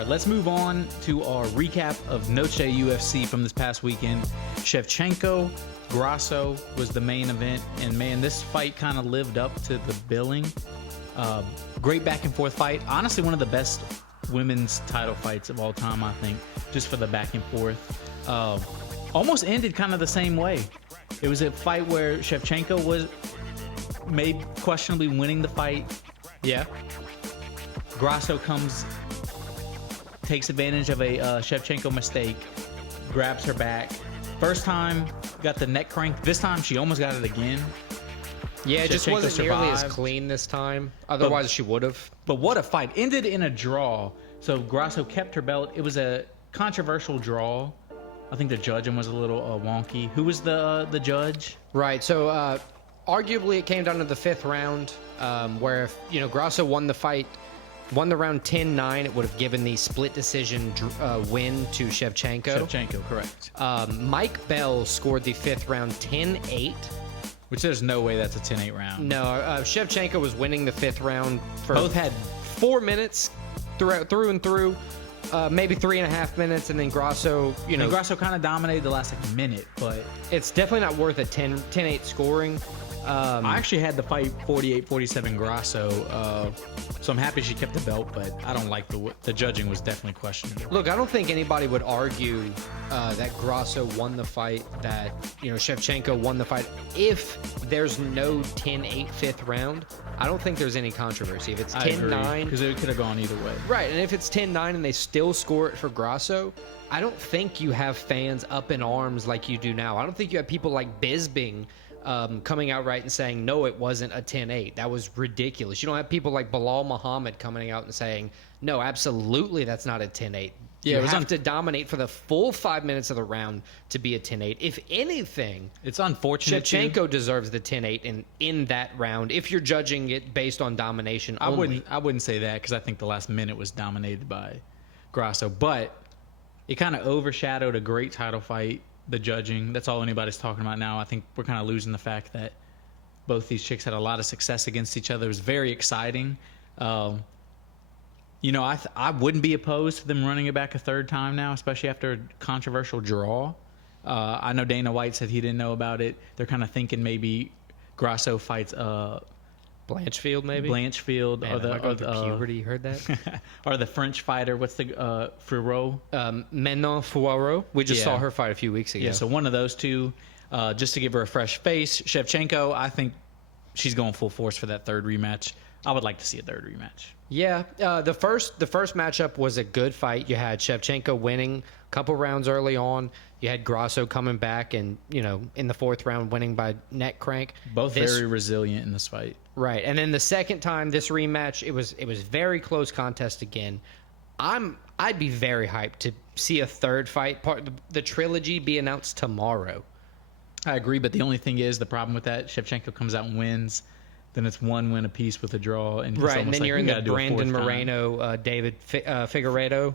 right, let's move on to our recap of Noche UFC from this past weekend. Shevchenko, Grasso was the main event, and man, this fight kind of lived up to the billing. Great back and forth fight. Honestly, one of the best women's title fights of all time, I think, just for the back and forth. Almost ended kind of the same way. It was a fight where Shevchenko was maybe questionably winning the fight. Yeah. Grasso takes advantage of a Shevchenko mistake, grabs her back. First time, got the neck crank. This time, she almost got it again. Yeah, it just Shevchenko wasn't nearly as survived. clean this time. Otherwise, she would have. But what a fight. Ended in a draw. So Grasso kept her belt. It was a controversial draw. I think the judging was a little wonky. Who was the judge? Right. So, arguably, it came down to the 5th round, where if Grasso won the fight, won the round 10-9, it would have given the split decision win to Shevchenko. Shevchenko, correct. Mike Bell scored the 5th round 10-8. Which there's no way that's a 10-8 round. No, Shevchenko was winning the 5th round for Both had 4 minutes through and through. Maybe 3.5 minutes, and then Grasso, Grasso kind of dominated the last minute, but it's definitely not worth a 10-8 scoring. I actually had the fight 48-47 Grasso, so I'm happy she kept the belt, but I don't like the judging was definitely questionable. Look, I don't think anybody would argue that Grasso won the fight, that Shevchenko won the fight. If there's no 10-8 5th round, I don't think there's any controversy. If it's 10-9, because it could have gone either way. right, and if it's 10-9 and they still score it for Grasso, I don't think you have fans up in arms like you do now. I don't think you have people like Bisping coming out right and saying, no, it wasn't a 10-8. That was ridiculous. You don't have people like Bilal Muhammad coming out and saying, no, absolutely, that's not a 10-8. Yeah, you have to dominate for the full 5 minutes of the round to be a 10-8. If anything, it's unfortunate. Shevchenko deserves the 10-8 in that round if you're judging it based on domination only. I wouldn't say that because I think the last minute was dominated by Grasso, but it kind of overshadowed a great title fight. The judging, that's all anybody's talking about now. I think we're kind of losing the fact that both these chicks had a lot of success against each other. It was very exciting. I wouldn't be opposed to them running it back a third time now, especially after a controversial draw. I know Dana White said he didn't know about it. They're kind of thinking maybe Grasso fights Blanchfield, maybe? Blanchfield. Man, or the puberty, you heard that? Or the French fighter, what's the Foureau? Manon Foureau. We just saw her fight a few weeks ago. Yeah, so one of those two, just to give her a fresh face. Shevchenko, I think she's going full force for that third rematch. I would like to see a third rematch. Yeah, the first matchup was a good fight. You had Shevchenko winning a couple rounds early on. You had Grasso coming back and, in the 4th round winning by neck crank. Both very resilient in this fight. Right. And then the second time, this rematch, it was very close contest again. I'd be very hyped to see a third fight, the trilogy, be announced tomorrow. I agree, but the only thing is, the problem with that, Shevchenko comes out and wins, then it's 1 win apiece with a draw. And right, and then you're in the Brandon Moreno, David Figueiredo.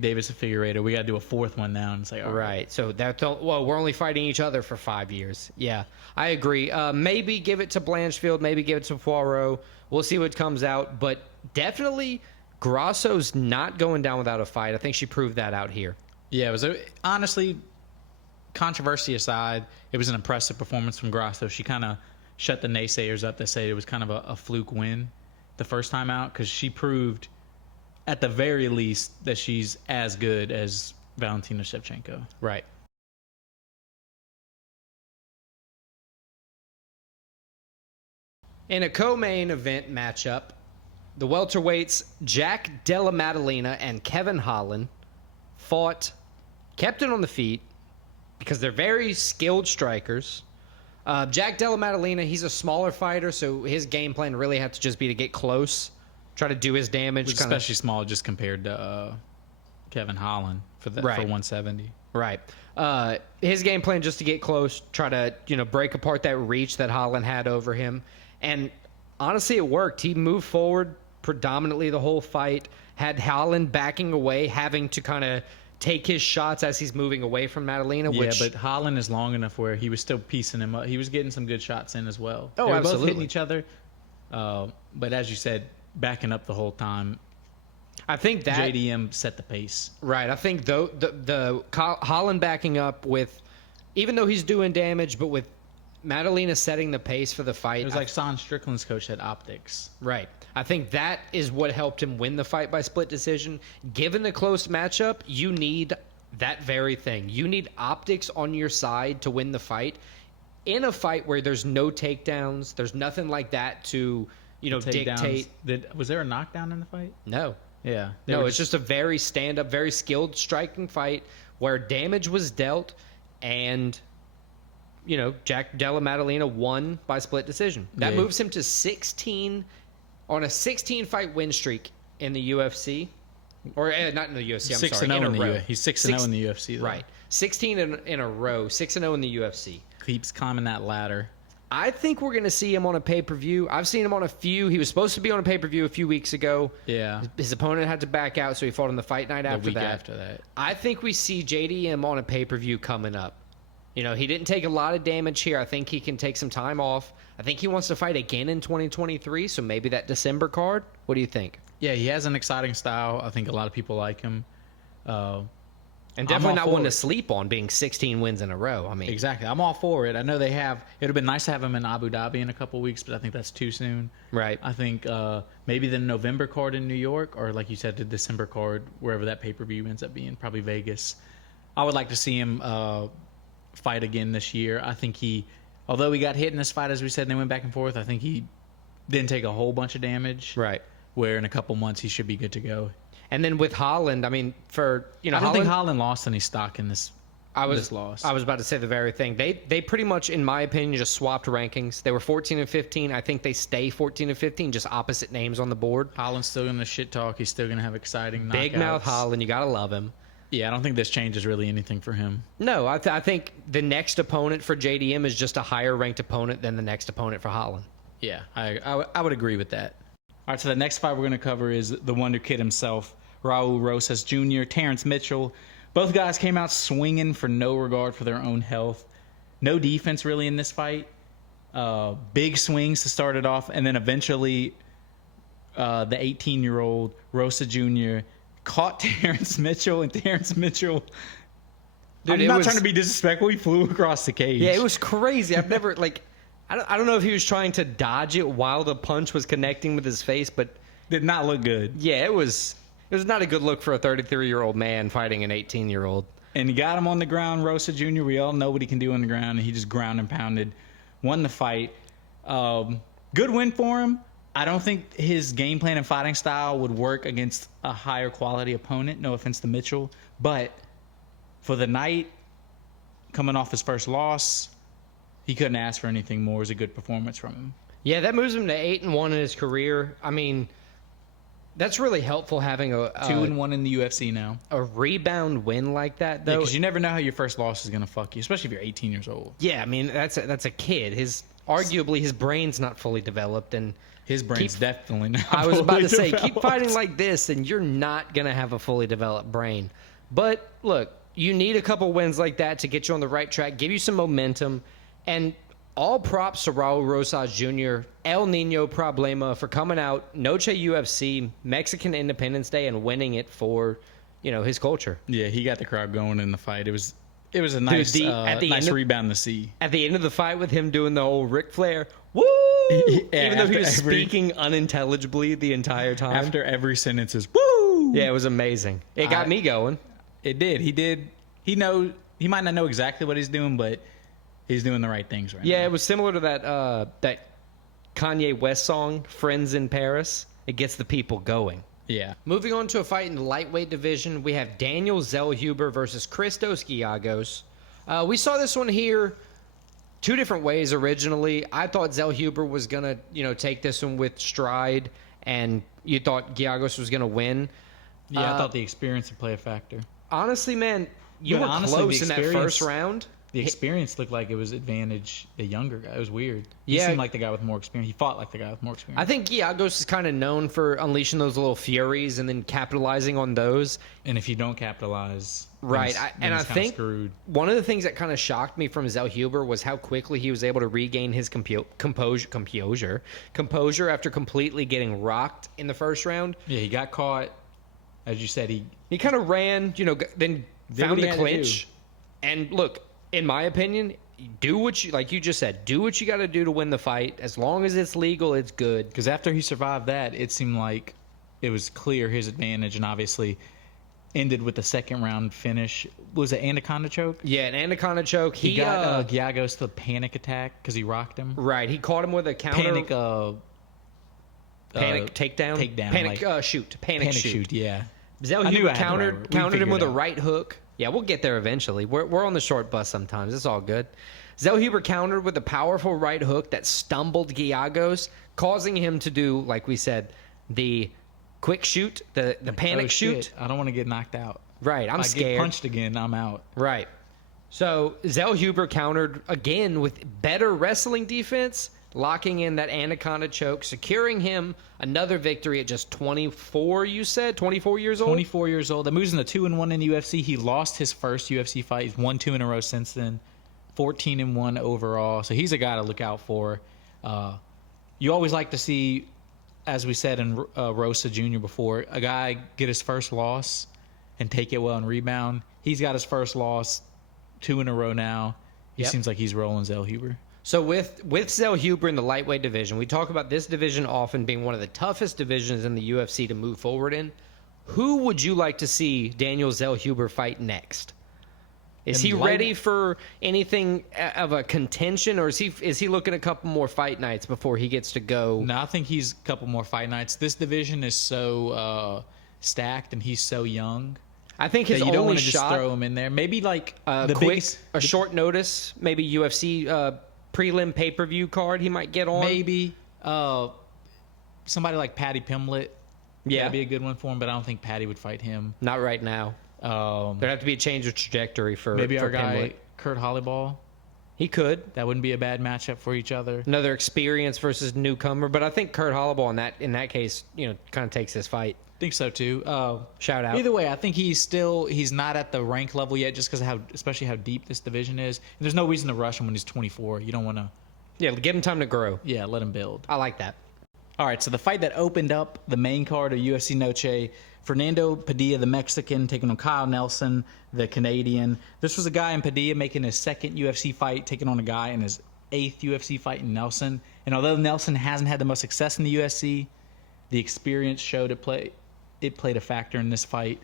Davis Figueiredo. We got to do a 4th one now. And it's like, all right. So we're only fighting each other for 5 years. Yeah, I agree. Maybe give it to Blanchfield. Maybe give it to Poirot. We'll see what comes out. But definitely, Grasso's not going down without a fight. I think she proved that out here. Yeah, it was honestly, controversy aside, it was an impressive performance from Grasso. She kind of shut the naysayers up that say it was kind of a fluke win the first time out, because she proved at the very least that she's as good as Valentina Shevchenko. Right. In a co-main event matchup, the welterweights Jack Della Maddalena and Kevin Holland kept it on the feet because they're very skilled strikers. Jack Della Maddalena, he's a smaller fighter, so his game plan really had to just be to get close, try to do his damage. Especially small just compared to Kevin Holland for 170. Right. His game plan just to get close, try to break apart that reach that Holland had over him. And honestly, it worked. He moved forward predominantly the whole fight, had Holland backing away, having to kind of take his shots as he's moving away from Maddalena. Yeah, but Holland is long enough where he was still piecing him up. He was getting some good shots in as well. Oh, they were absolutely. both hitting each other. But as you said, backing up the whole time. I think that JDM set the pace. Right. I think though the Holland backing up with, even though he's doing damage, but with Madalena setting the pace for the fight. It was like Son Strickland's coach said, optics. Right. I think that is what helped him win the fight by split decision. Given the close matchup, you need that very thing. You need optics on your side to win the fight. In a fight where there's no takedowns, there's nothing like that to, dictate. Was there a knockdown in the fight? No. Yeah. No, it's just a very stand-up, very skilled striking fight where damage was dealt and, Jack Della Maddalena won by split decision. That moves him to 16 on a 16-fight win streak in the UFC. Or not in the UFC, I'm sorry, in a row. He's 6-0 in the UFC, though. Right. 16 in a row, 6-0 in the UFC. Keeps climbing that ladder. I think we're going to see him on a pay-per-view. I've seen him on a few. He was supposed to be on a pay-per-view a few weeks ago. Yeah. His opponent had to back out, so he fought on the fight night after that. I think we see JDM on a pay-per-view coming up. He didn't take a lot of damage here. I think he can take some time off. I think he wants to fight again in 2023, so maybe that December card. What do you think? Yeah, he has an exciting style. I think a lot of people like him. And definitely not one to sleep on, being 16 wins in a row. I mean, exactly. I'm all for it. I know it would have been nice to have him in Abu Dhabi in a couple of weeks, but I think that's too soon. Right. I think maybe the November card in New York, or like you said, the December card, wherever that pay-per-view ends up being, probably Vegas. I would like to see him fight again this year. I think although he got hit in this fight, as we said, and they went back and forth, I think he didn't take a whole bunch of damage. Right. Where in a couple months he should be good to go. And then with Holland, I mean, I don't think Holland lost any stock in this loss. I was about to say the very thing. They pretty much, in my opinion, just swapped rankings. They were 14 and 15. I think they stay 14 and 15, just opposite names on the board. Holland's still going to shit talk. He's still going to have exciting knockouts. Big mouth Holland, you got to love him. Yeah, I don't think this changes really anything for him. No, I think the next opponent for JDM is just a higher ranked opponent than the next opponent for Holland. Yeah, I would agree with that. All right, so the next fight we're going to cover is the Wonder Kid himself, Raul Rosas Jr., Terrence Mitchell. Both guys came out swinging for no regard for their own health. No defense really in this fight. Big swings to start it off, and then eventually the 18-year-old Rosa Jr. caught Terrence Mitchell, and Terrence Mitchell... Dude, I'm not trying to be disrespectful. He flew across the cage. Yeah, it was crazy. I've never, I don't know if he was trying to dodge it while the punch was connecting with his face, but... Did not look good. Yeah, it was not a good look for a 33-year-old man fighting an 18-year-old. And he got him on the ground, Rosa Jr. We all know what he can do on the ground, and he just ground and pounded, won the fight. Good win for him. I don't think his game plan and fighting style would work against a higher quality opponent. No offense to Mitchell. But for the night, coming off his first loss, he couldn't ask for anything more. It was a good performance from him. Yeah, that moves him to 8-1 in his career. I mean, that's really helpful having a 2-1 in the UFC now. A rebound win like that, though. Because you never know how your first loss is going to fuck you, especially if you're 18 years old. Yeah, I mean, that's a kid. Arguably his brain's not fully developed, and his brain's definitely not. I was about to say, developed. keep fighting like this, and you're not going to have a fully developed brain. But look, you need a couple wins like that to get you on the right track, give you some momentum, and all props to Raul Rosas Jr., El Nino Problema, for coming out, Noche UFC, Mexican Independence Day, and winning it for, his culture. Yeah, he got the crowd going in the fight. It was a nice, nice rebound to see. At the end of the fight with him doing the old Ric Flair, woo! Yeah, even though he was speaking unintelligibly the entire time. After every sentence is, woo! Yeah, it was amazing. It got me going. It did. He might not know exactly what he's doing, but he's doing the right things right now. Yeah, it was similar to that Kanye West song, Friends in Paris. It gets the people going. Yeah. Moving on to a fight in the lightweight division, we have Daniel Zellhuber versus Christos Giagos. We saw this one here two different ways originally. I thought Zellhuber was going to, take this one with stride, and you thought Giagos was going to win. Yeah, I thought the experience would play a factor. Honestly, man, you were close in that first round. The experience looked like it was advantage the younger guy. It was weird. He seemed like the guy with more experience. He fought like the guy with more experience. I think Giagos is kind of known for unleashing those little furies and then capitalizing on those. And if you don't capitalize, right. I think screwed. One of the things that kind of shocked me from Zellhuber was how quickly he was able to regain his composure after completely getting rocked in the first round. Yeah, he got caught As you said, He kind of ran, then Did what found he the had to clinch. And look, in my opinion, do what you, like you just said, do what you got to do to win the fight. As long as it's legal, it's good. because after he survived that, it seemed like it was clear his advantage, and obviously ended with the second round finish. Was it anaconda choke? Yeah, an anaconda choke. He got Giagos to the panic attack because he rocked him. Right, he caught him with a counter. Panic Takedown. Panic shoot. Panic shoot. Yeah. Zell I knew Huber I had the right word. We countered him with a figured it out. right hook. Yeah, we'll get there eventually. We're on the short bus sometimes. It's all good. Zell Huber countered with a powerful right hook that stumbled Giagos, causing him to do, like we said, the quick shoot, the panic shoot. Shit, I don't want to get knocked out. Right, I'm If I scared. get punched again, I'm out. Right. So Zell Huber countered again with better wrestling defense, locking in that anaconda choke, securing him another victory at just 24, you said? 24 years old? 24 years old. That moves into 2-1 in the UFC. He lost his first UFC fight. He's won 2 in a row since then. 14-1 overall. So he's a guy to look out for. You always like to see, as we said in Rosa Jr. before, a guy get his first loss and take it well and rebound. He's got his first loss 2 in a row now. He seems like he's rolling Zell Huber. So with Zell Huber in the lightweight division, we talk about this division often being one of the toughest divisions in the UFC to move forward in. Who would you like to see Daniel Zell Huber fight next? Is he ready for anything of a contention, or is he looking a couple more fight nights before he gets to go? No, I think he's a couple more fight nights. This division is so stacked, and he's so young. I think his that you don't only want to just shot, throw him in there. Maybe like the quick, biggest, a short notice, maybe UFC prelim pay-per-view card he might get on. maybe somebody like Patty Pimblett. Yeah. That'd be a good one for him, but I don't think Patty would fight him. Not right now. There'd have to be a change of trajectory for Maybe for our guy Pimblett. Kurt Hollyball. He could. That wouldn't be a bad matchup for each other. Another experience versus newcomer, but I think Kurt Hollyball in that case, kind of takes his fight. Think so too. Shout out. Either way, I think he's not at the rank level yet, just because of especially how deep this division is. And there's no reason to rush him when he's 24. You don't want to. Yeah, give him time to grow. Yeah, let him build. I like that. All right, so the fight that opened up the main card of UFC Noche, Fernando Padilla, the Mexican, taking on Kyle Nelson, the Canadian. This was a guy in Padilla making his second UFC fight, taking on a guy in his 8th UFC fight in Nelson. And although Nelson hasn't had the most success in the UFC, the experience showed it played a factor in this fight.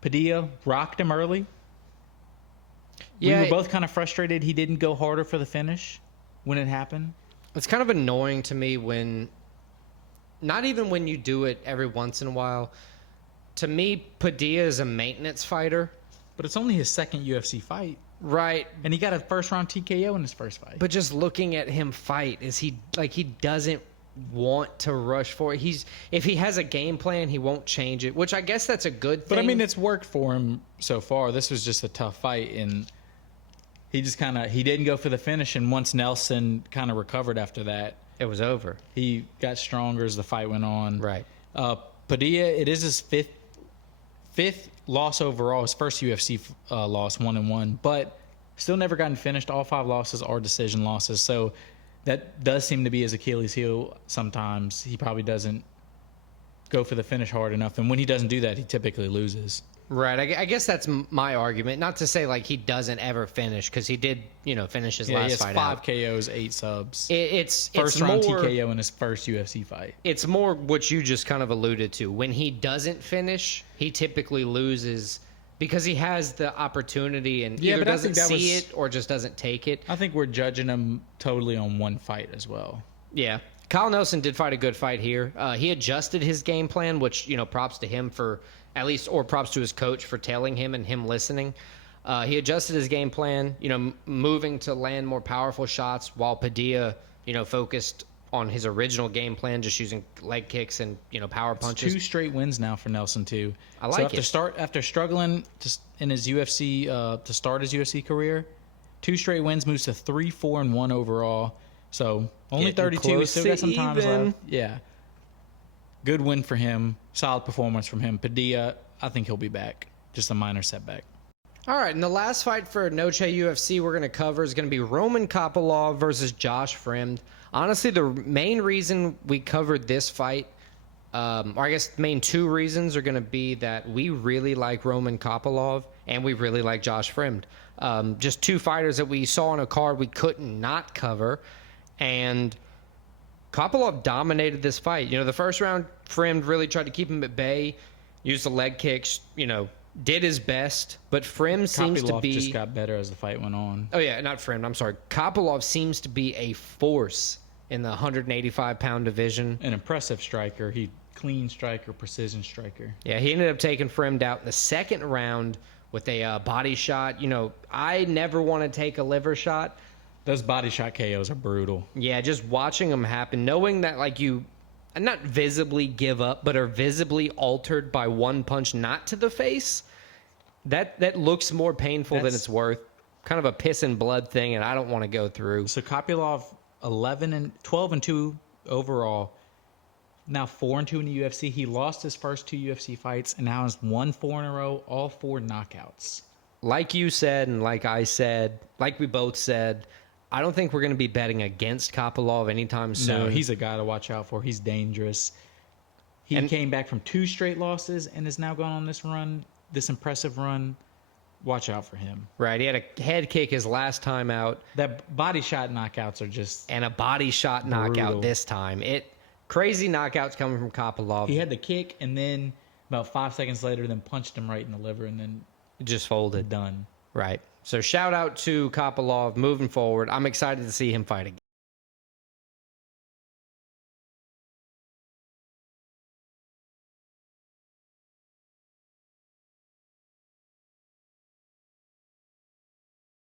Padilla rocked him early. Yeah, we were both kind of frustrated he didn't go harder for the finish when it happened. It's kind of annoying to me when, not even when you do it every once in a while. To me, Padilla is a maintenance fighter. But it's only his second UFC fight. Right. And he got a first-round TKO in his first fight. But just looking at him fight, he doesn't want to rush for it. If he has a game plan, he won't change it, which I guess that's a good thing. But I mean, it's worked for him so far. This was just a tough fight, and he just he didn't go for the finish. And once Nelson kind of recovered after that, it was over. He got stronger as the fight went on. Right. Padilla, it is his fifth loss overall. His first UFC loss, 1-1, but still never gotten finished. All 5 losses are decision losses. So that does seem to be his Achilles heel sometimes. He probably doesn't go for the finish hard enough. And when he doesn't do that, he typically loses. Right. I guess that's my argument. Not to say like he doesn't ever finish, because he did, finish his last fight out. 5 KOs, 8 subs. It's first round more, TKO in his first UFC fight. It's more what you just kind of alluded to. When he doesn't finish, he typically loses because he has the opportunity and either doesn't see it or just doesn't take it. I think we're judging him totally on one fight as well. Yeah. Kyle Nelson did fight a good fight here. He adjusted his game plan, which, props to him for at least, or props to his coach for telling him and him listening. He adjusted his game plan, moving to land more powerful shots while Padilla, focused on his original game plan, just using leg kicks and, power punches. 2 straight wins now for Nelson, too. I like it. After struggling in his UFC, to start his UFC career, 2 straight wins, moves to 3-4-1 overall. So only 32. He still got some time left. Yeah. Good win for him. Solid performance from him. Padilla, I think he'll be back. Just a minor setback. All right, and the last fight for Noche UFC we're going to cover is going to be Roman Kopylov versus Josh Fremd. Honestly, the main reason we covered this fight Or I guess the main two reasons are going to be that we really like Roman Kopylov and we really like Josh Fremd. Just two fighters that we saw on a card we couldn't not cover. And Kopylov dominated this fight. The first round, Fremd really tried to keep him at bay, used the leg kicks, did his best. But Fremd seems to be... just got better as the fight went on. Oh, yeah, not Fremd. I'm sorry. Kopylov seems to be a force in the 185-pound division. An impressive striker. Clean striker, precision striker. Yeah, he ended up taking Fremd out in the second round with a body shot. I never want to take a liver shot. Those body shot KOs are brutal. Yeah, just watching them happen, knowing that you not visibly give up, but are visibly altered by one punch not to the face, that looks more painful than it's worth. Kind of a piss and blood thing, and I don't want to go through. So Kopylov, 12-2 overall. Now 4-2 in the UFC. He lost his first 2 UFC fights and now has won 4 in a row, all 4 knockouts. Like you said, and like I said, like we both said, I don't think we're going to be betting against Kopylov anytime soon. No, he's a guy to watch out for. He's dangerous. He came back from 2 straight losses and is now going on this run, this impressive run. Watch out for him. Right. He had a head kick his last time out. That body shot knockouts are just... And a body shot knockout this time. Crazy knockouts coming from Kopylov. He had the kick and then about 5 seconds later then punched him right in the liver and then... just folded. Done. Right. So shout out to Kopylov moving forward. I'm excited to see him fight again.